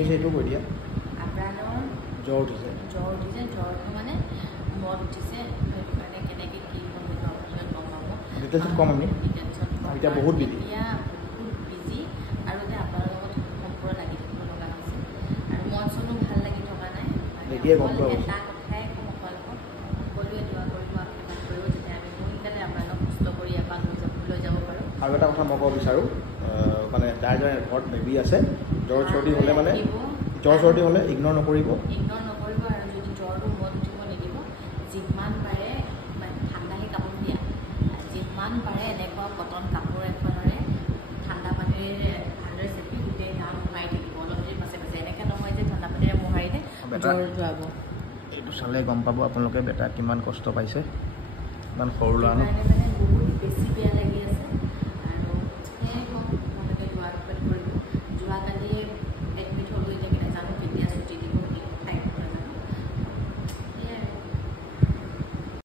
হৈছে এইটো কৈ দিয়া আপোনাৰ জ্বৰ উঠিছে জ্বৰটো মানে মদ উঠিছে সেইটো কাৰণে কেনেকৈ কি হ'ল সেইটো আপোনালোকে গম পাব ডিটেইলছত ক'ম আমি এতিয়া বহুত বিজি আৰু এতিয়া আপোনাৰ লগত সম্পূৰ্ণ লাগি থাকিব লগা হৈছে আৰু মন চনো ভাল লাগি থকা নাই দেখিয়ে গম পোৱা এটা কথাই ক'ম আপোনালোকক সকলোৱে দোৱা কৰিব আশীৰ্বাদ কৰিব যাতে আমি সোনকালে আপোনালোক সুস্থ কৰি এপাক লৈ যাব পাৰোঁ আৰু এটা কথা মই ক'ব বিচাৰোঁ মানে যাৰ ঘৰত বেবী আছে জ্বৰ চৰ্দি হ'লে মানে ইগন'ৰ নকৰিব আৰু যদি জ্বৰটো মদ উঠিব নিদিব যিমান পাৰে মানে ঠাণ্ডাহে কাপোৰ দিয়া যিমান পাৰে এনেকুৱা কটন কাপোৰ এখনেৰে ঠাণ্ডা পানীৰে ভালদৰে চেপি গোটেই গান মোহাৰি থাকিব অলপ যদি পাছে এনেকৈ নহয় যে ঠাণ্ডা পানীৰে মোহাৰিলে জ্বৰ যোৱাব এইটো চালে গম পাব আপোনালোকে বেটা কিমান কষ্ট পাইছে ইমান সৰু ল'ৰা মানে বহুত বেছি বেয়া লাগি আছে